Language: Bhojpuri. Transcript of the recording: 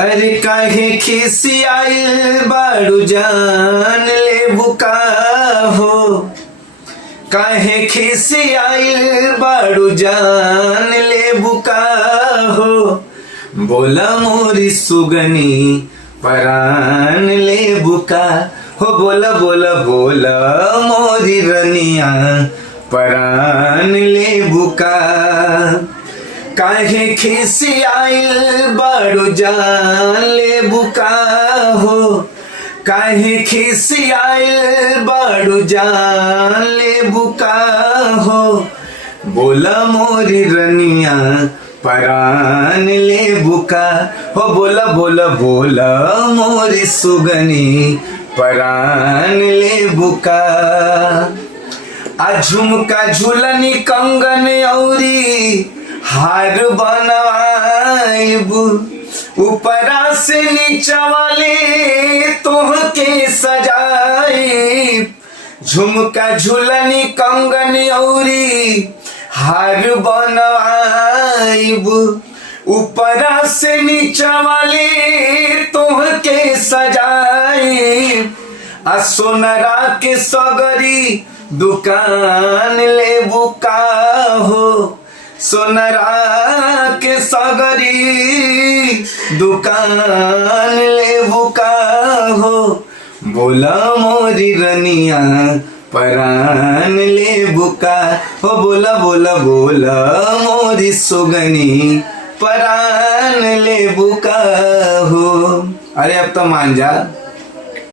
अरे काहे खिसियाइल बाड़ू जान ले बुका हो। काहे खिसियाइल बाड़ू जान ले बुका हो। बोला मोरी सुगनी परान ले बुका हो। बोला बोला बोला मोरी रनिया परान ले बुका। काहे खिसियाइल बाड़ू जान ले बुका हो। काहे खिसियाइल बाड़ू जान ले बुका हो। बोला मोरी रनिया परान ले बुका हो। बोला बोला बोला मोरी सुगनी परान ले बुका। आ झुमका झुलनी कंगन औरी हार बनवाइब। ऊपरा से नीचा वाले तोहके सजाइब। झुमका झुलनी कंगन औरी हार बनवाइब। ऊपरा से नीचा वाले तोहके सजाइब। आ सोनरा के सगरी दुकान ले बुका हो। सोनरा के सगरी दुकान ले बुका हो। बोला मोरी रनिया परान ले बुका हो। बोला बोला बोला मोरी सुगनी परान ले बुका हो। अरे अब तो मान जा।